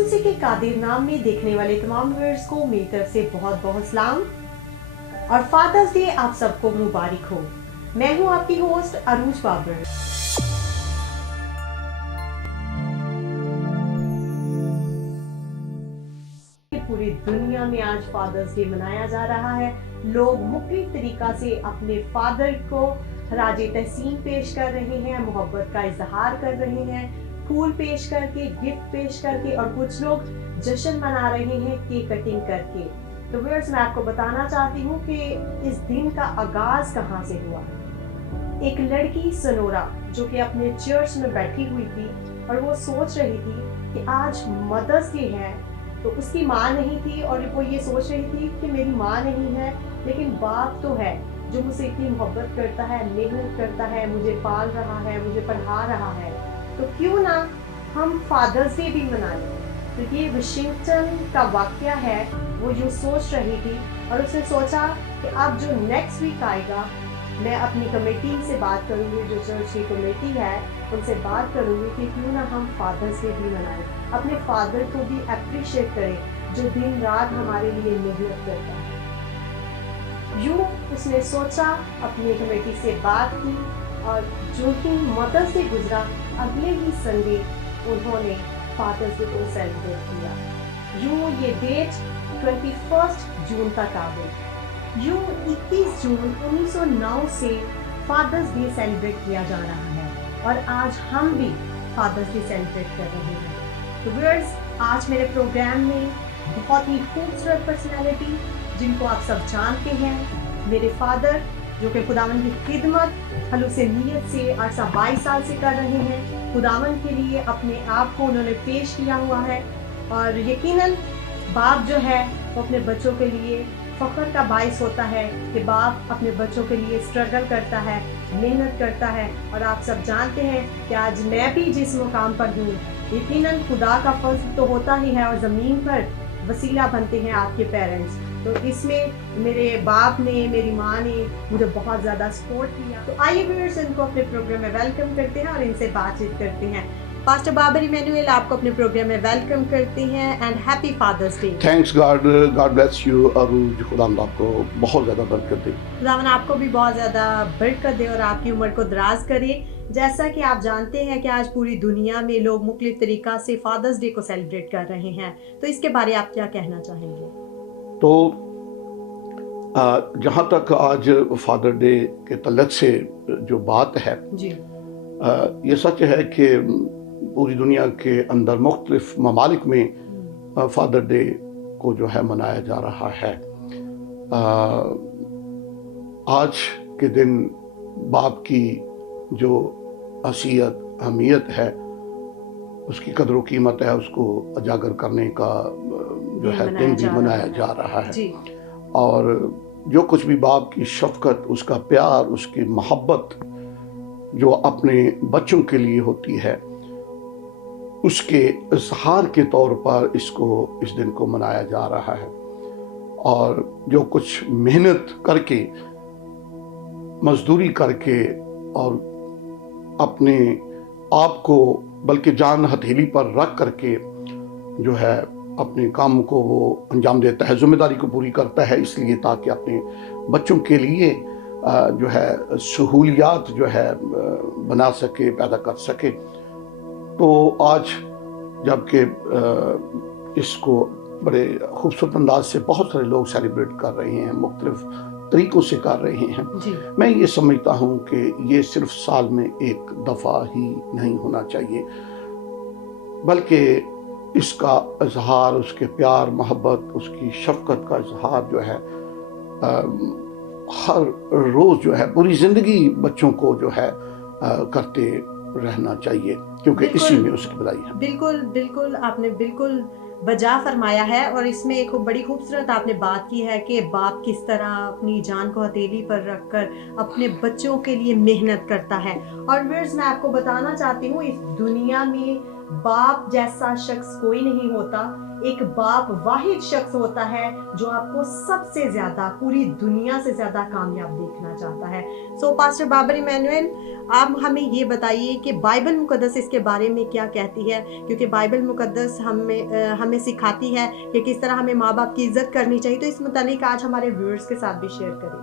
खसूसी के कादिर नाम में देखने वाले तमाम व्यूअर्स को मेरी तरफ से बहुत बहुत सलाम और फादर्स डे आप सबको मुबारक हो। मैं हूं आपकी होस्ट अरूज बाबर। पूरी दुनिया में आज फादर्स डे मनाया जा रहा है। लोग मुख्तलिफ तरीका से अपने फादर को राज तहसीन पेश कर रहे हैं, मोहब्बत का इजहार कर रहे हैं, फूल पेश करके, गिफ्ट पेश करके, और कुछ लोग जश्न मना रहे हैं केक कटिंग करके। तो व्यूअर्स, मैं आपको बताना चाहती हूँ कि इस दिन का आगाज कहाँ से हुआ। एक लड़की सनोरा जो कि अपने चर्च में बैठी हुई थी और वो सोच रही थी कि आज मदर्स डे है, तो उसकी माँ नहीं थी और वो ये सोच रही थी कि मेरी माँ नहीं है लेकिन बाप तो है जो मुझसे इतनी मोहब्बत करता है, मेहनत करता है, मुझे पाल रहा है, मुझे पढ़ा रहा है, तो क्यों ना हम फादर्स डे भी मना लें। तो ये वाशिंगटन का वाक़या है। वो जो सोच रही थी और उसने सोचा कि अब जो नेक्स्ट वीक आएगा मैं अपनी कमेटी से बात करूँगी, जो चर्च की कमेटी है उनसे बात करूँगी कि क्यों ना हम फादर्स डे भी मनाएं, अपने फादर को भी अप्रिशिएट करें जो दिन रात हमारे लिए मेहनत करता है। यूँ उसने सोचा, अपनी कमेटी से बात की और जो कि मदर्स डे गुजरा, अगले ही संडे उन्होंने फादर्स डे को सेलिब्रेट किया। यूँ ये डेट 21 जून तक आ गई। यूँ 21 जून 1909 से फादर्स डे सेलिब्रेट किया जा रहा है और आज हम भी फादर्स डे सेलिब्रेट कर रहे हैं। तो व्यूअर्स, आज मेरे प्रोग्राम में बहुत ही खूबसूरत पर्सनैलिटी जिनको आप सब जानते हैं, मेरे फादर जो कि खुदावन की खिदमत खलूसे नीयत से अरसा 22 साल से कर रहे हैं। खुदावन के लिए अपने आप को उन्होंने पेश किया हुआ है और यकीनन बाप जो है वो अपने बच्चों के लिए फ़ख्र का बाइस होता है कि बाप अपने बच्चों के लिए स्ट्रगल करता है, मेहनत करता है। और आप सब जानते हैं कि आज मैं भी जिस मुकाम पर हूँ, यकीनन खुदा का फज़ल तो होता ही है और ज़मीन पर वसीला बनते हैं आपके पेरेंट्स। तो इसमें मेरे बाप ने, मेरी माँ ने मुझे बहुत ज़्यादा सपोर्ट किया। तो आइए व्यूअर्स, इनको अपने प्रोग्राम में वेलकम करते हैं और इनसे बातचीत करते हैं। पास्टर बाबर इमैनुअल आपको अपने प्रोग्राम में वेलकम करते हैं and happy father's day. Thanks God bless you Arooj. खुदावंद आपको बहुत ज़्यादा बरकत दे। खुदावंद आपको भी बहुत ज़्यादा बरकत दे और आपकी उम्र को दराज करे। जैसा कि आप जानते हैं कि आज पूरी दुनिया में लोग मुख्तलिफ तरीक़ा से फादर्स डे को सेलिब्रेट कर रहे हैं, तो इसके बारे आप क्या कहना चाहेंगे? तो जहाँ तक आज फादर डे के तल्लक से जो बात है जी, ये सच है कि पूरी दुनिया के अंदर मुख्तलिफ ममालिक में फादर डे को जो है मनाया जा रहा है। आज के दिन बाप की जो हसीयत अहमियत है, उसकी कदर व कीमत है, उसको उजागर करने का जो है दिन भी मनाया जा रहा है। और जो कुछ भी बाप की शफकत, उसका प्यार, उसकी मोहब्बत जो अपने बच्चों के लिए होती है, उसके इज़हार के तौर पर इस दिन को मनाया जा रहा है। और जो कुछ मेहनत करके, मजदूरी करके और अपने आप को बल्कि जान हथेली पर रख करके जो है अपने काम को वो अंजाम देता है, जिम्मेदारी को पूरी करता है, इसलिए ताकि अपने बच्चों के लिए जो है सहूलियात जो है बना सके, पैदा कर सके। तो आज जबकि इसको बड़े खूबसूरत अंदाज से बहुत सारे लोग सेलिब्रेट कर रहे हैं, मुख्तलिफ तरीक़ों से कर रहे हैं, मैं ये समझता हूँ कि ये सिर्फ साल में एक दफ़ा ही नहीं होना चाहिए, बल्कि इसका इजहार, उसके प्यार मोहब्बत, उसकी शफकत का इजहार जो है हर रोज़ जो है पूरी ज़िंदगी बच्चों को जो है करते रहना चाहिए, क्योंकि इसी में उसकी भलाई है। बिल्कुल बिल्कुल, आपने बिल्कुल बजा फरमाया है। और इसमें एक बड़ी खूबसूरत आपने बात की है कि बाप किस तरह अपनी जान को हथेली पर रखकर अपने बच्चों के लिए मेहनत करता है। और व्यूअर्स, मैं आपको बताना चाहती हूँ, इस दुनिया में बाप जैसा शख्स कोई नहीं होता ایک باپ واحد شخص ہوتا ہے جو آپ کو سب سے زیادہ پوری دنیا سے زیادہ کامیاب دیکھنا چاہتا ہے. سو پاسٹر بابر ایمینوئل، آپ ہمیں یہ بتائیے کہ بائبل مقدس اس کے بارے میں کیا کہتی ہے، کیونکہ بائبل مقدس ہمیں سکھاتی ہے کہ کس طرح ہمیں ماں باپ کی عزت کرنی چاہیے. تو اس متعلق آج ہمارے ویورز کے ساتھ بھی شیئر کریں.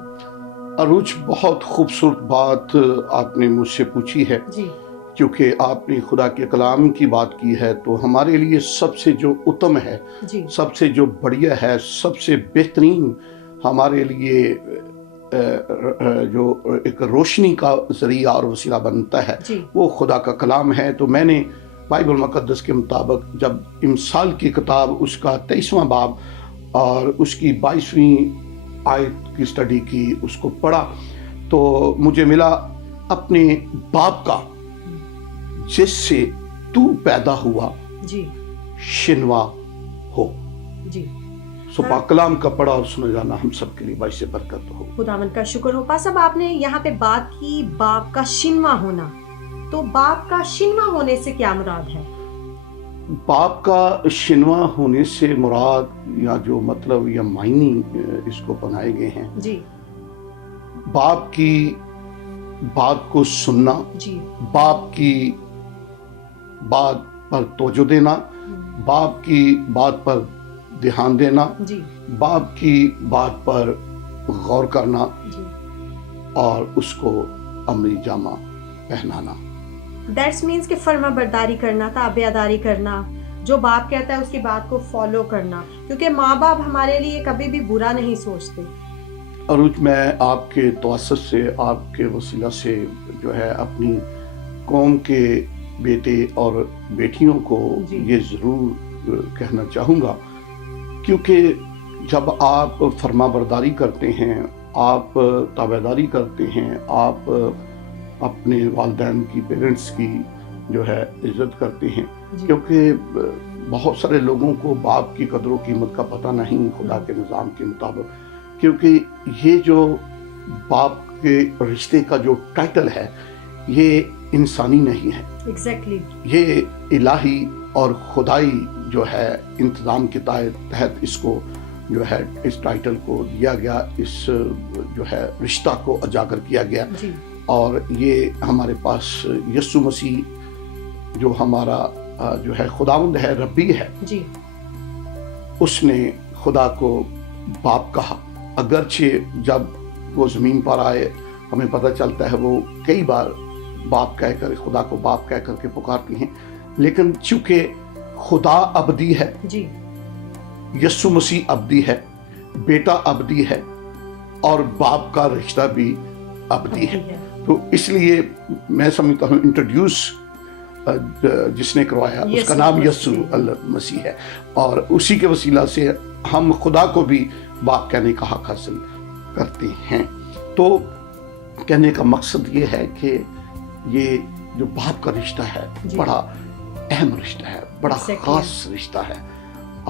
عروج، بہت خوبصورت بات آپ نے مجھ سے پوچھی ہے جی، کیونکہ آپ نے خدا کے کلام کی بات کی ہے. تو ہمارے لیے سب سے جو اتم ہے، جی، سب سے جو بڑھیا ہے، سب سے بہترین ہمارے لیے جو ایک روشنی کا ذریعہ اور وسیلہ بنتا ہے، جی، وہ خدا کا کلام ہے. تو میں نے بائبل مقدس کے مطابق جب امثال کی کتاب اس کا 23واں باب اور اس کی 22ویں آیت کی اسٹڈی کی، اس کو پڑھا تو مجھے ملا اپنے باپ کا جس سے تو پیدا ہوا جی، شنوا ہو. جی. سو پاک کلام کا پڑھا اور سنا جانا ہم سب کے لیے باعث برکت ہو. خداوند کا شکر ہو. پاس اب آپ نے یہاں پہ بات کی باپ کا شنوا ہونا، تو باپ کا شنوا ہونے سے کیا مراد ہے؟ باپ کا شنوا ہونے سے مراد یا جو مطلب یا معنی اس کو بنائے گئے ہیں، جی، باپ کی بات کو سننا، جی، باپ کی بات پر توجہ دینا، باپ کی بات پر دھیان دینا، جی، باپ کی بات پر غور کرنا جی. اور اس کو عملی جامہ پہنانا. دیٹس مینس کہ فرما برداری کرنا، تابعداری کرنا، جو باپ کہتا ہے اس کی بات کو فالو کرنا، کیونکہ ماں باپ ہمارے لیے کبھی بھی برا نہیں سوچتے. عروج، میں آپ کے توسط سے، آپ کے وسیلہ سے جو ہے اپنی قوم کے بیٹے اور بیٹیوں کو جی. یہ ضرور کہنا چاہوں گا، کیونکہ جب آپ فرما برداری کرتے ہیں، آپ تابعداری کرتے ہیں، آپ اپنے والدین کی، پیرنٹس کی جو ہے عزت کرتے ہیں، جی. کیونکہ بہت سارے لوگوں کو باپ کی قدر و قیمت کا پتہ نہیں خدا کے نظام کے مطابق، کیونکہ یہ جو باپ کے رشتے کا جو ٹائٹل ہے یہ انسانی نہیں ہے. ایگزیکٹلی. یہ الہی اور خدائی جو ہے انتظام کے تحت اس کو جو ہے اس ٹائٹل کو دیا گیا، اس جو ہے رشتہ کو اجاگر کیا گیا. جی. اور یہ ہمارے پاس یسوع مسیح جو ہمارا جو ہے خداوند ہے، ربی ہے، جی. اس نے خدا کو باپ کہا. اگرچہ جب وہ زمین پر آئے ہمیں پتہ چلتا ہے وہ کئی بار باپ کہہ کر، خدا کو باپ کہہ کر کے پکارتی ہیں، لیکن چونکہ خدا ابدی ہے، جی. یسوع مسیح ابدی ہے، بیٹا ابدی ہے، اور باپ کا رشتہ بھی ابدی ہے. تو اس لیے میں سمجھتا ہوں انٹروڈیوس جس نے کروایا اس کا نام یسوع مسیح ہے، اور اسی کے وسیلہ سے ہم خدا کو بھی باپ کہنے کا حق حاصل کرتے ہیں. تو کہنے کا مقصد یہ ہے کہ یہ جو باپ کا رشتہ ہے بڑا اہم رشتہ ہے، بڑا خاص رشتہ ہے،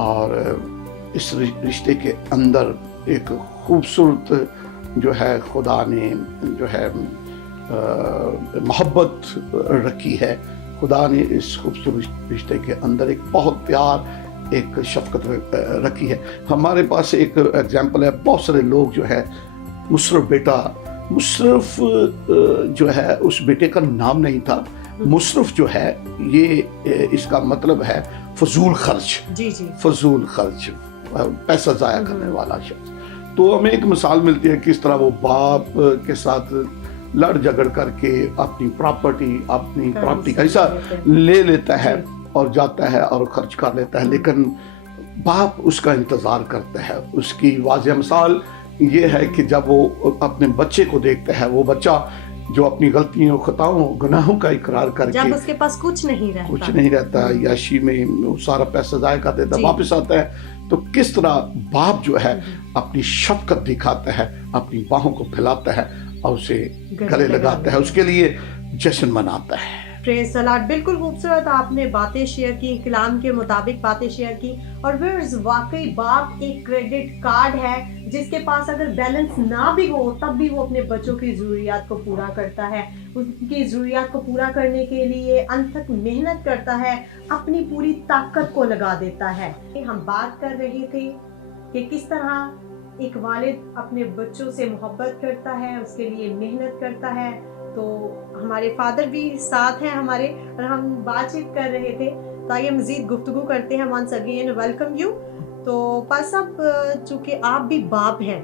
اور اس رشتے کے اندر ایک خوبصورت جو ہے خدا نے جو ہے محبت رکھی ہے. خدا نے اس خوبصورت رشتے کے اندر ایک بہت پیار، ایک شفقت رکھی ہے. ہمارے پاس ایک ایگزامپل ہے، بہت سارے لوگ جو ہے مصرف بیٹا، مصرف جو ہے اس بیٹے کا نام نہیں تھا. مصرف جو ہے یہ اس کا مطلب ہے فضول خرچ. جی جی. فضول خرچ، پیسہ ضائع کرنے والا شخص. تو ہمیں ایک مثال ملتی ہے کس طرح وہ باپ کے ساتھ لڑ جھگڑ کر کے اپنی پراپرٹی کا حصہ لے لیتا ہے اور جاتا ہے اور خرچ کر لیتا ہے، لیکن باپ اس کا انتظار کرتا ہے. اس کی واضح مثال یہ ہے کہ جب وہ اپنے بچے کو دیکھتا ہے، وہ بچہ جو اپنی غلطیوں، خطاؤں، گناہوں کا اقرار کر کے، جب اس کے پاس کچھ نہیں رہتا، یاشی میں سارا پیسہ ضائع کر دیتا، واپس آتا ہے، تو کس طرح باپ جو ہے اپنی شفقت دکھاتا ہے، اپنی باہوں کو پھیلاتا ہے اور اسے گلے لگاتا ہے، اس کے لیے جشن مناتا ہے. Praise the Lord. बिल्कुल खूबसूरत आपने बातें शेयर की, कलाम के मुताबिक बातें शेयर की। और व्यूअर्स, वाकई बाप एक क्रेडिट कार्ड है जिसके पास अगर बैलेंस ना भी हो तब भी वो अपने बच्चों की ज़रूरियात को पूरा करता है। उनकी ज़रूरियात को पूरा करने के लिए अनथक मेहनत करता है, अपनी पूरी ताकत को लगा देता है। हम बात कर रहे थे कि किस तरह एक वालिद अपने बच्चों से मोहब्बत करता है, उसके लिए मेहनत करता है। तो हमारे फादर भी साथ हैं हमारे, और हम बातचीत कर रहे थे, तो आइए मज़ीद गुफ्तगू करते हैं। Once again welcome you. तो पास साहब, चूँकि आप भी बाप हैं,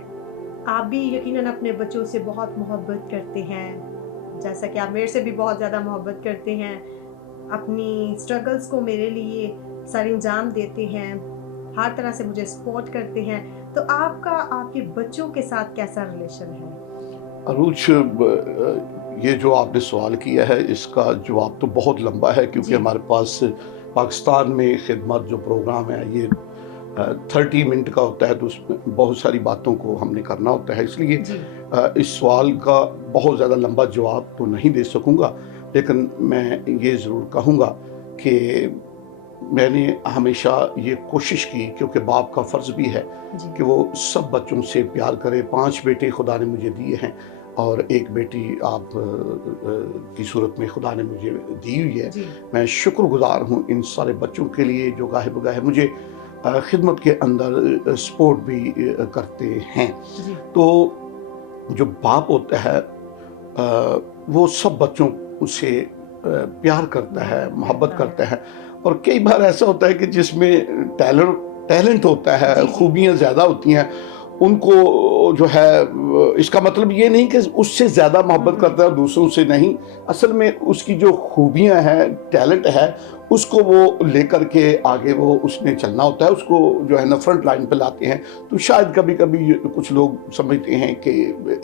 आप भी यकीनन अपने बच्चों से बहुत मोहब्बत करते हैं, जैसा कि आप मेरे से भी बहुत ज़्यादा मोहब्बत करते हैं, अपनी स्ट्रगल्स को मेरे लिए सरअंजाम देते हैं, हर तरह से मुझे सपोर्ट करते हैं। तो आपका आपके बच्चों के साथ कैसा रिलेशन है? अरूज, ये जो आपने सवाल किया है इसका जवाब तो बहुत लंबा है, क्योंकि हमारे पास पाकिस्तान में खिदमत जो प्रोग्राम है ये 30 मिनट का होता है, तो उसमें बहुत सारी बातों को हमने करना होता है, इसलिए इस सवाल का बहुत ज़्यादा लंबा जवाब तो नहीं दे सकूँगा। लेकिन मैं ये ज़रूर कहूँगा कि मैंने हमेशा ये कोशिश की, क्योंकि बाप का फ़र्ज़ भी है कि वो सब बच्चों से प्यार करे। 5 बेटे खुदा ने मुझे दिए हैं और एक बेटी आप की सूरत में खुदा ने मुझे दी हुई है। मैं शुक्रगुजार हूँ इन सारे बच्चों के लिए जो गाहे बगाहे मुझे खिदमत के अंदर सपोर्ट भी करते हैं। तो जो बाप होता है वो सब बच्चों से प्यार करता है, मोहब्बत करता है। और कई बार ऐसा होता है कि जिसमें टैलेंट होता है, खूबियाँ ज़्यादा होती हैं, उनको जो है, इसका मतलब ये नहीं कि उससे ज़्यादा मोहब्बत करता है, दूसरों से नहीं। असल में उसकी जो खूबियाँ हैं, टैलेंट है, उसको वो लेकर के आगे वो उसने चलना होता है, उसको जो है ना फ्रंट लाइन पे लाते हैं। तो शायद कभी कभी कुछ लोग समझते हैं कि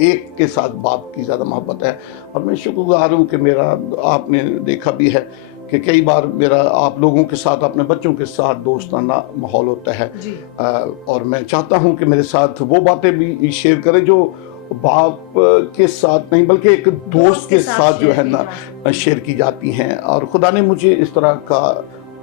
एक के साथ बाप की ज़्यादा मोहब्बत है, और मैं शुक्रगुजार हूँ कि मेरा, आपने देखा भी है कि कई बार मेरा आप लोगों के साथ, अपने बच्चों के साथ दोस्ताना माहौल होता है। और मैं चाहता हूं कि मेरे साथ वो बातें भी शेयर करें जो बाप के साथ नहीं बल्कि एक दोस्त के साथ जो है ना शेयर की जाती हैं। और खुदा ने मुझे इस तरह का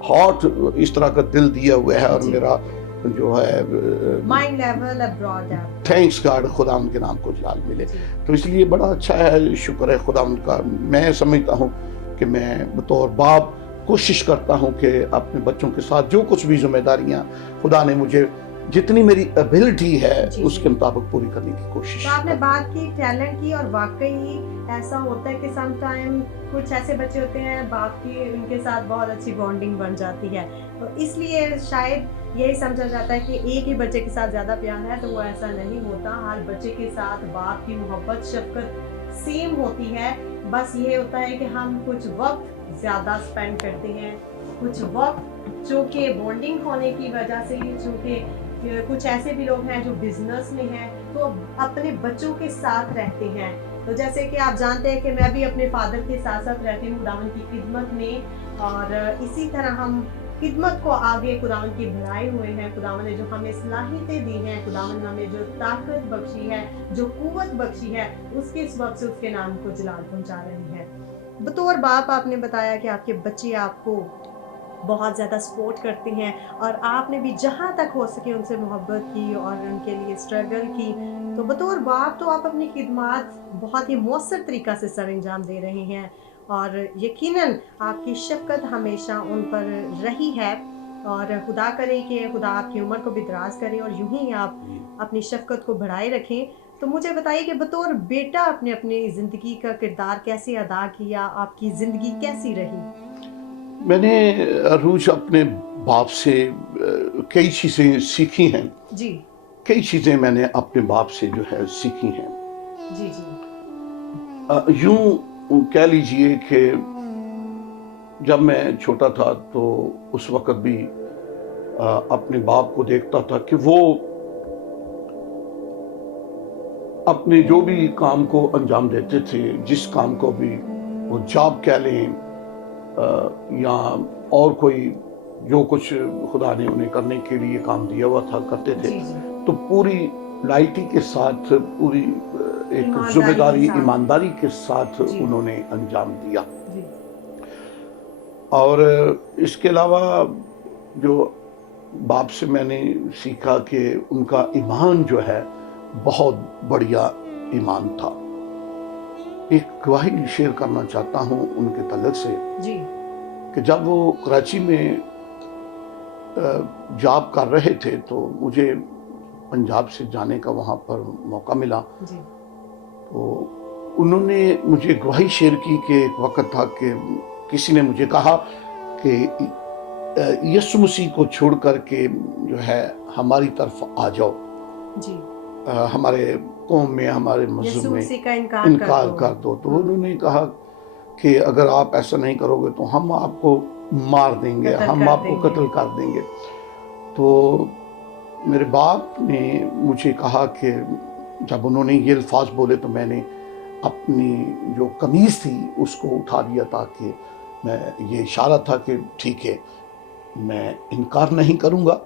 हार्ट, इस तरह का दिल दिया हुआ है, और मेरा जो है माइंड लेवल अब्रॉड है। थैंक्स गॉड, खुदा उनके नाम को जलाल मिले। तो इसलिए बड़ा अच्छा है, शुक्र है खुदा उनका। मैं समझता हूँ कि मैं बतौर बाप कोशिश करता हूँ कि अपने बच्चों के साथ जो कुछ भी जिम्मेदारियाँ खुदा ने मुझे, जितनी मेरी एबिलिटी है उसके मुताबिक पूरी करने की कोशिश। तो आपने बात की टैलेंट की, और वाकई ऐसा होता है कि सम टाइम कुछ ऐसे बच्चे होते हैं बाप की उनके साथ बहुत अच्छी बॉन्डिंग बन जाती है, तो इसलिए शायद यही समझा जाता है कि एक ही बच्चे के साथ ज़्यादा प्यार है, तो वो ऐसा नहीं होता। हर बच्चे के साथ बाप की मोहब्बत शफकत सेम होती है। बस ये होता है कि हम कुछ वक्त ज़्यादा स्पेंड करते हैं, कुछ वक्त जो कि बॉन्डिंग होने की वजह से, चूँकि कुछ ऐसे भी लोग हैं जो बिजनेस में हैं, तो अपने बच्चों के साथ रहते हैं। तो जैसे कि आप जानते हैं कि मैं भी अपने फादर के साथ साथ रहती हूँ खुदावन की खिदमत में, और इसी तरह हम खिदमत को आगे खुदावन की बढ़ाए हुए हैं। खुदावन ने जो हमें सलाहियतें दी हैं, खुदावन ने हमें जो ताकत बख्शी है, जो कुव्वत बख्शी है, उसके इस वक्त से उसके नाम को जलाल पहुंचा रही है। बतौर बाप आपने बताया कि आपके बच्चे आपको बहुत ज़्यादा सपोर्ट करते हैं, और आपने भी जहाँ तक हो सके उनसे मोहब्बत की और उनके लिए स्ट्रगल की। तो बतौर बाप तो आप अपनी खिदमत बहुत ही मौसर तरीक़ा से सरअंजाम दे रहे हैं, और यकीनन आपकी शफ़क़त हमेशा उन पर रही है। और खुदा करे कि खुदा आपकी उम्र को भी दराज करे और यूं ही आप अपनी शफ़क़त को बढ़ाए रखें। तो मुझे बताइए कि बतौर बेटा आपने अपनी ज़िंदगी का किरदार कैसे अदा किया, आपकी ज़िंदगी कैसी रही? मैंने अरूज अपने बाप से कई चीज़ें सीखी हैं जी। कई चीज़ें मैंने अपने बाप से जो है सीखी हैं। जी जी। यूं कह लीजिए कि जब मैं छोटा था तो उस वक़्त भी अपने बाप को देखता था कि वो अपने जो भी काम को अंजाम देते थे, जिस काम को भी वो जॉब कह लें या और कोई जो कुछ खुदा ने उन्हें करने के लिए काम दिया हुआ था करते थे, तो पूरी लाइटी के साथ, पूरी एक जिम्मेदारी ईमानदारी के साथ उन्होंने अंजाम दिया। اور اس کے علاوہ جو باپ سے میں نے سیکھا کہ ان کا ایمان جو ہے بہت بڑھیا ایمان تھا. ایک گواہی شیئر کرنا چاہتا ہوں ان کے تعلق سے جی. کہ جب وہ کراچی میں جاب کر رہے تھے تو مجھے پنجاب سے جانے کا وہاں پر موقع ملا. جی. تو انہوں نے مجھے گواہی شیئر کی کہ ایک وقت تھا کہ کسی نے مجھے کہا کہ یسوع مسیح کو چھوڑ کر کے جو ہے ہماری طرف آ جاؤ. جی. ہمارے قوم میں ہمارے مذہب یسوع میں مسیح کا انکار کر دو. تو انہوں نے کہا کہ اگر آپ ایسا نہیں کرو گے تو ہم آپ کو مار دیں گے, ہم آپ کو قتل کر دیں گے. تو میرے باپ نے مجھے کہا کہ جب انہوں نے یہ الفاظ بولے تو میں نے اپنی جو قمیض تھی اس کو اٹھا دیا تاکہ میں یہ اشارہ تھا کہ ٹھیک ہے میں انکار نہیں کروں گا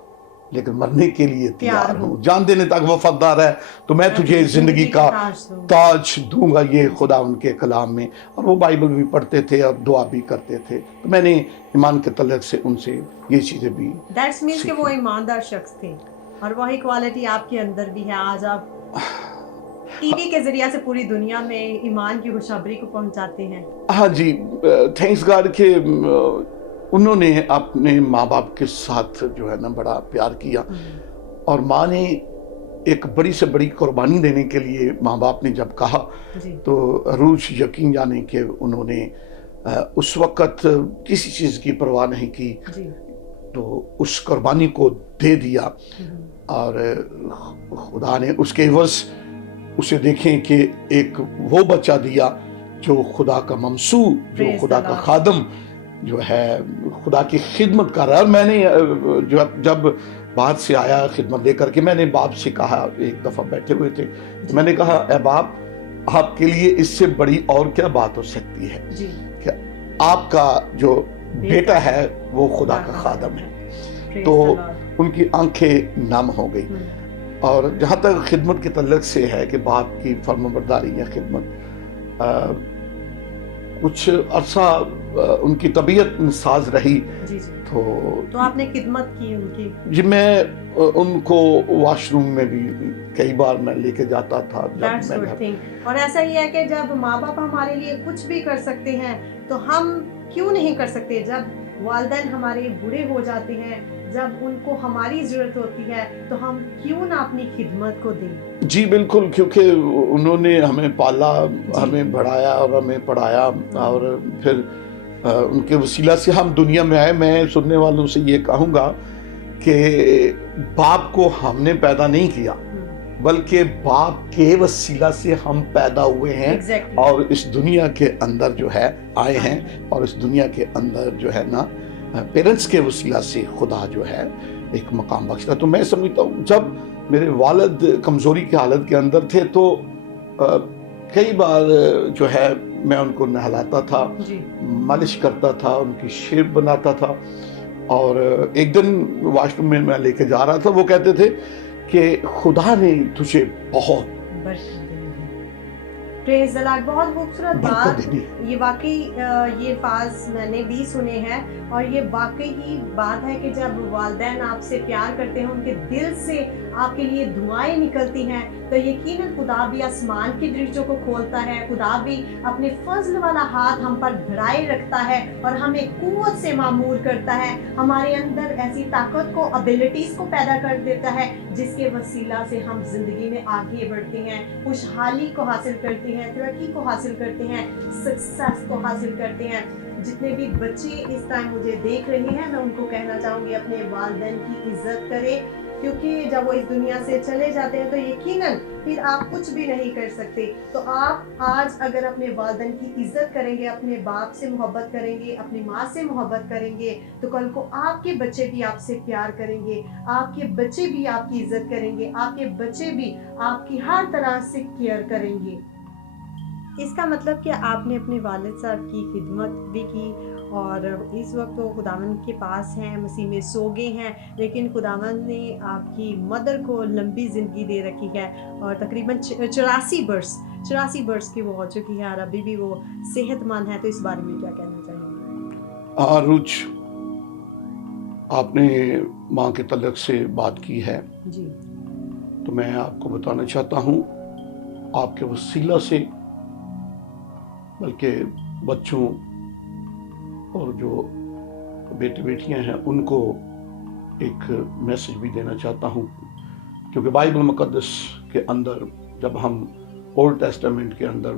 لیکن مرنے کے لیے تیار ہوں, جان دینے تک وفادار ہے تو میں تجھے زندگی کا تاج دوں گا. یہ خدا ان کے کلام میں, اور وہ بائبل بھی پڑھتے تھے اور دعا بھی کرتے تھے. تو میں نے ایمان کے تعلق سے ان سے یہ چیزیں بھی دیٹس مینس کہ وہ ایماندار شخص تھے اور وہی کوالٹی آپ کے اندر بھی ہے. آج آپ ٹی وی کے ذریعے سے پوری دنیا میں ایمان کی خوشخبری کو پہنچاتے ہیں. ہاں جی, تھینکس گاڈ کہ انہوں نے اپنے ماں باپ کے ساتھ جو ہے نا بڑا پیار کیا, اور ماں نے ایک بڑی سے بڑی قربانی دینے کے لیے ماں باپ نے جب کہا تو روح یقین جانے کہ انہوں نے اس وقت کسی چیز کی پرواہ نہیں کی, تو اس قربانی کو دے دیا. اور خدا نے اس کے عوض اسے دیکھیں کہ ایک وہ بچہ دیا جو خدا کا ممسوح, جو خدا کا خادم جو ہے, خدا کی خدمت کر رہا ہے. اور میں نے جب باہر سے آیا خدمت لے کر کے, میں نے باپ سے کہا, ایک دفعہ بیٹھے ہوئے تھے, میں نے کہا اے باپ آپ کے لیے اس سے بڑی اور کیا بات ہو سکتی ہے کہ آپ کا جو بیٹا ہے وہ خدا کا خادم ہے. تو ان کی آنکھیں نم ہو گئی. اور جہاں تک خدمت کے تعلق سے ہے کہ باپ کی فرمانبرداری یا خدمت, کچھ عرصہ ان کی طبیعت ناساز رہی. تو آپ نے خدمت کی ان کی؟ جی, میں ان کو واش روم میں بھی کئی بار میں لے کے جاتا تھا. اور ایسا ہی ہے کہ جب ماں باپ ہمارے لیے کچھ بھی کر سکتے ہیں تو ہم کیوں نہیں کر سکتے؟ جب والدین ہمارے بوڑھے ہو جاتے ہیں, جب ان کو ہماری ضرورت ہوتی ہے تو ہم کیوں نہ اپنی خدمت کو دیں؟ جی بالکل, کیونکہ انہوں نے ہمیں پالا, ہمیں بڑھایا اور ہمیں پڑھایا, اور پھر ان کے وسیلہ سے ہم دنیا میں آئے. میں سننے والوں سے یہ کہوں گا کہ باپ کو ہم نے پیدا نہیں کیا بلکہ باپ کے وسیلہ سے ہم پیدا ہوئے ہیں, اور اس دنیا کے اندر جو ہے آئے ہیں, اور اس دنیا کے اندر جو ہے نا پیرنٹس کے وسیلہ سے خدا جو ہے ایک مقام بخشتا. تو میں سمجھتا ہوں جب میرے والد کمزوری کی حالت کے اندر تھے تو کئی بار جو ہے میں ان کو نہلاتا تھا, مالش کرتا تھا, ان کی شیپ بناتا تھا. اور ایک دن واش روم میں لے کے جا رہا تھا, وہ کہتے تھے کہ خدا نے تجھے بہت پریز دی لارڈ. بہت خوبصورت بات. یہ واقعی یہ الفاظ میں نے بھی سنے ہیں, اور یہ واقعی ہی بات ہے کہ جب والدین آپ سے پیار کرتے ہیں, ان کے دل سے آپ کے لیے دعائیں نکلتی ہیں, تو یقیناً خدا بھی آسمان کے دروازوں کو کھولتا ہے. خدا بھی اپنے فضل والا ہاتھ ہم پر بڑھائے رکھتا ہے اور ہمیں قوت سے معمور کرتا ہے. ہمارے اندر ایسی طاقت کو, ابیلٹیز کو پیدا کر دیتا ہے جس کے وسیلہ سے ہم زندگی میں آگے بڑھتے ہیں, خوشحالی کو حاصل کرتے ہیں, ترقی کو حاصل کرتے ہیں, سکسیس کو حاصل کرتے ہیں. جتنے بھی بچے اس ٹائم مجھے دیکھ رہے ہیں, میں ان کو کہنا چاہوں گی اپنے والدین کی عزت کریں, کیونکہ جب وہ اس دنیا سے چلے جاتے ہیں تو یقیناً پھر آپ کچھ بھی نہیں کر سکتے. تو آپ آج اگر اپنے والدین کی عزت کریں گے, اپنے باپ سے محبت کریں گے, اپنی ماں سے محبت کریں گے, تو کل کو آپ کے بچے بھی آپ سے پیار کریں گے, آپ کے بچے بھی آپ کی عزت کریں گے, آپ کے بچے بھی آپ کی ہر طرح سے کیئر کریں گے. اس کا مطلب کہ آپ نے اپنے والد صاحب کی خدمت بھی کی, اور اس وقت وہ خداوند کے پاس ہیں, مسیح میں سو گئے ہیں, لیکن خداوند نے آپ کی مدر کو لمبی زندگی دے رکھی ہے, اور تقریباً 84 برس کی وہ ہو چکی ہے, اور ابھی بھی وہ صحت مند ہے. تو اس بارے میں کیا کہنا چاہیں گے؟ रुच, आपने माँ के तलक से बात की है, जी तो मैं आपको बताना चाहता हूँ, आपके वसीला से बल्कि बच्चों और जो बेटे बेटियां हैं उनको एक मैसेज भी देना चाहता हूँ, क्योंकि बाइबल मुकद्दस के अंदर जब हम ओल्ड टेस्टामेंट के अंदर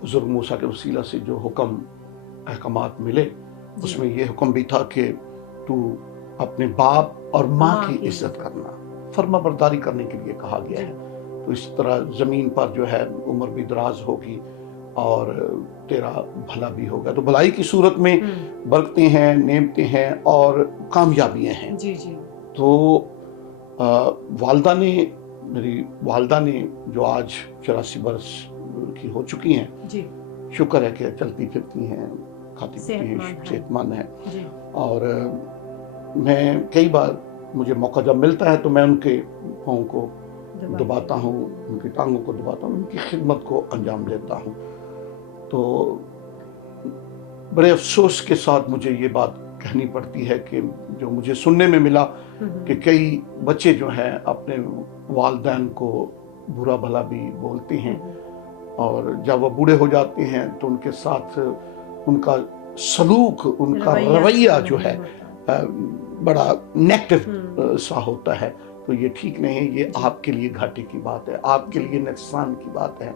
बुजुर्ग मूसा के वसीला से जो हुक्म अहकामात मिले, उसमें ये हुक्म भी था कि तू अपने बाप और माँ की इज्जत करना, फर्मा बरदारी करने के लिए कहा गया है। तो इस तरह ज़मीन पर जो है उम्र भी दराज होगी और तेरा भला भी होगा। तो भलाई की सूरत में बरकतें हैं, नेमतें हैं और कामयाबियां हैं। जी जी। तो वालदा ने, मेरी वालदा ने जो आज 84 बरस की हो चुकी हैं, जी, शुक्र है कि चलती फिरती हैं, खाती पीती हैं, सेहतमंद हैं। और मैं कई बार मुझे मौका जब मिलता है तो मैं उनके पाँव को दबाता हूँ, उनकी टांगों को दबाता हूँ, उनकी खिदमत को अंजाम देता हूँ। तो बड़े अफसोस के साथ मुझे ये बात कहनी पड़ती है कि जो मुझे सुनने में मिला कि कई बच्चे जो हैं अपने वालिदैन को बुरा भला भी बोलते हैं, और जब वो बूढ़े हो जाते हैं तो उनके साथ उनका सलूक, उनका रवैया जो है बड़ा नेगेटिव सा होता है। तो ये ठीक नहीं है, ये आपके लिए घाटे की बात है, आपके लिए नुकसान की बात है।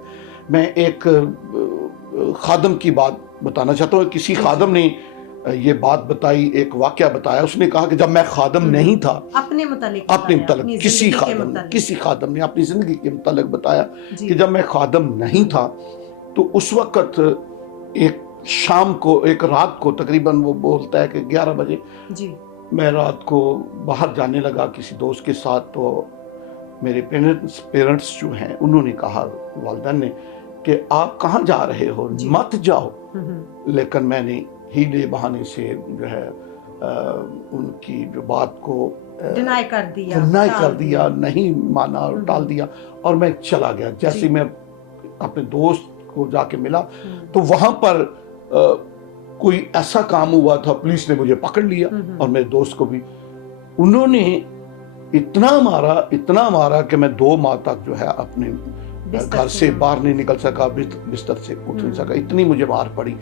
मैं एक खादम की बात बताना चाहता हूँ। किसी खादम ने ये बात बताई, एक वाकया बताया। उसने कहा कि जब मैं खादम नहीं था, अपने मुतालिक किसी खादम ने अपनी जिंदगी के मुतालिक बताया कि जब मैं खादम नहीं था तो उस वक्त एक शाम को, एक रात को, तकरीबन वो बोलता है कि 11 बजे जी, मैं रात को बाहर जाने लगा किसी दोस्त के साथ। तो मेरे पेरेंट्स जो हैं उन्होंने कहा, वालिदैन ने, कि आप कहाँ जा रहे हो, मत जाओ। लेकिन मैंने हीले बहाने से जो है उनकी जो बात को डिनाई कर दिया, नहीं माना और टाल दिया, और मैं चला गया। जैसे मैं अपने दोस्त को जाके मिला तो वहां पर कोई ऐसा काम हुआ था, पुलिस ने मुझे पकड़ लिया और मेरे दोस्त को भी। उन्होंने इतना मारा कि मैं 2 माह तक जो है अपने घर से बाहर नहीं निकल सका, बिस्तर से उठ नहीं सका। इतनी मुझे मार पड़ी,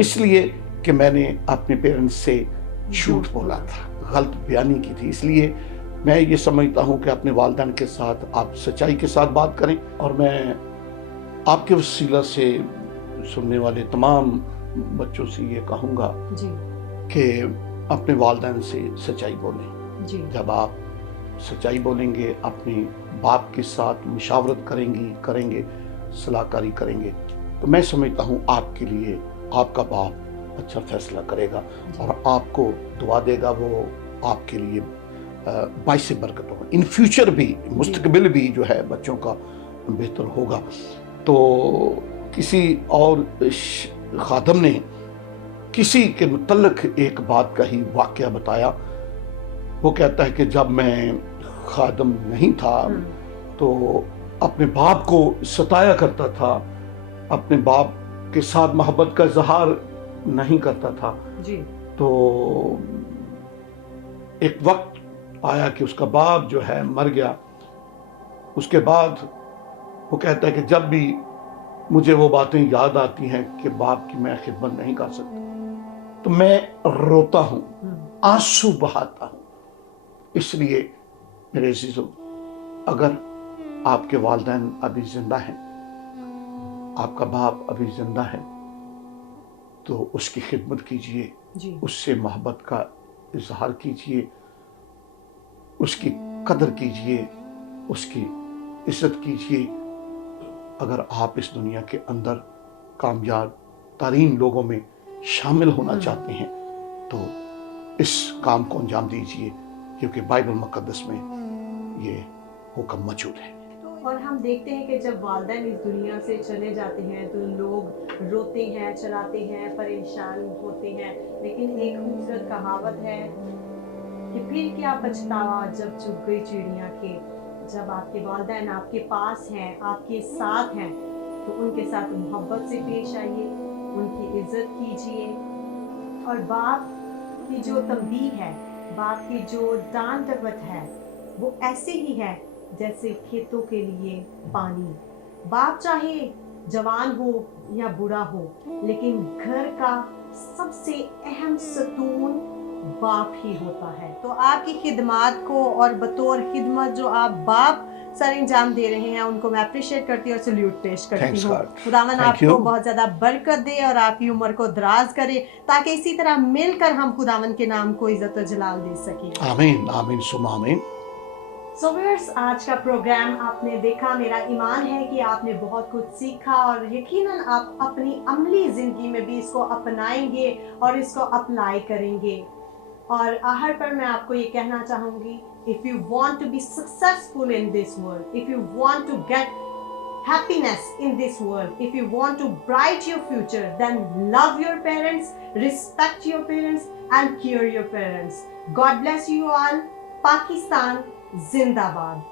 इसलिए कि मैंने अपने पेरेंट्स से झूठ बोला था, गलत बयानी की थी। इसलिए मैं ये समझता हूँ कि अपने वालिदैन के साथ आप सच्चाई के साथ बात करें। और मैं आपके वसीला से सुनने वाले तमाम बच्चों से ये कहूँगा कि अपने वालिदैन से सच्चाई बोलें। जब आप सच्चाई बोलेंगे, अपने बाप के साथ मुशावरत करेंगे, सलाहकारी करेंगे, तो मैं समझता हूँ आपके लिए आपका बाप अच्छा फैसला करेगा और आपको दुआ देगा। वो आपके लिए बाइस बरकत होगा, इन फ्यूचर भी, मुस्तकबिल भी जो है बच्चों का बेहतर होगा। तो किसी और खादम ने किसी के मुतल्लिक एक बात का ही वाकया बताया। वो कहता है कि जब मैं खादम नहीं था तो अपने बाप को सताया करता था, अपने बाप के साथ मोहब्बत का इजहार नहीं करता था जी। तो एक वक्त आया कि उसका बाप जो है मर गया। उसके बाद वो कहता है कि जब भी मुझे वो बातें याद आती हैं कि बाप की मैं खिदमत नहीं कर सकता, तो मैं रोता हूँ, आंसू बहाता हूँ। इसलिए मेरे अजीजों, अगर आपके वालिदैन अभी जिंदा हैं, आपका बाप अभी जिंदा है, तो उसकी खिदमत कीजिए, उससे मोहब्बत का इजहार कीजिए, उसकी कदर कीजिए, उसकी इज्जत कीजिए। अगर आप इस दुनिया के अंदर कामयाब तरीन लोगों में शामिल होना चाहते हैं तो इस काम को अंजाम दीजिए, क्योंकि बाइबल मुकद्दस में ये हुक्म मौजूद है। और हम देखते हैं कि जब वालिदैन इस दुनिया से चले जाते हैं तो लोग रोते हैं, चलाते हैं, परेशान होते हैं, लेकिन एक खूबसूरत कहावत है कि फिर क्या पछतावा जब चुग गई चिड़िया के। जब आपके वालिदैन आपके पास हैं, आपके साथ हैं, तो उनके साथ मोहब्बत से पेश आइए, उनकी इज्जत कीजिए اور باप की जो तंबीह है, बाप की जो डांट डपट है, वो ऐसे ही है जैसे खेतों के लिए पानी। बाप चाहे जवान हो या बूढ़ा हो, लेकिन घर का सबसे अहम सतून बाप ही होता है। तो आपकी खिदमत को और बतौर खिदमत जो आप बाप सर अंजाम दे रहे हैं, उनको मैं अप्रिशिएट करती हूँ और सल्यूट पेश करती Thanks हूँ। God. खुदावन Thank आपको you. बहुत ज़्यादा बरकत दे और आपकी उम्र को दराज करे, ताकि इसी तरह मिलकर हम खुदावन के नाम को इज्जत और जलाल दे सकें। आमीन, आमीन, सुम आमीन। सो व्यूअर्स, आज का प्रोग्राम आपने देखा, मेरा ईमान है कि आपने बहुत कुछ सीखा और यकीनन आप अपनी अमली ज़िंदगी में भी इसको अपनाएंगे और इसको अप्लाई करेंगे। और आखिर पर मैं आपको ये कहना चाहूँगी, if you want to be successful in this world, if you want to get happiness in this world, if you want to bright your future, then love your parents, respect your parents and care your parents. God bless you all. Pakistan Zindabad.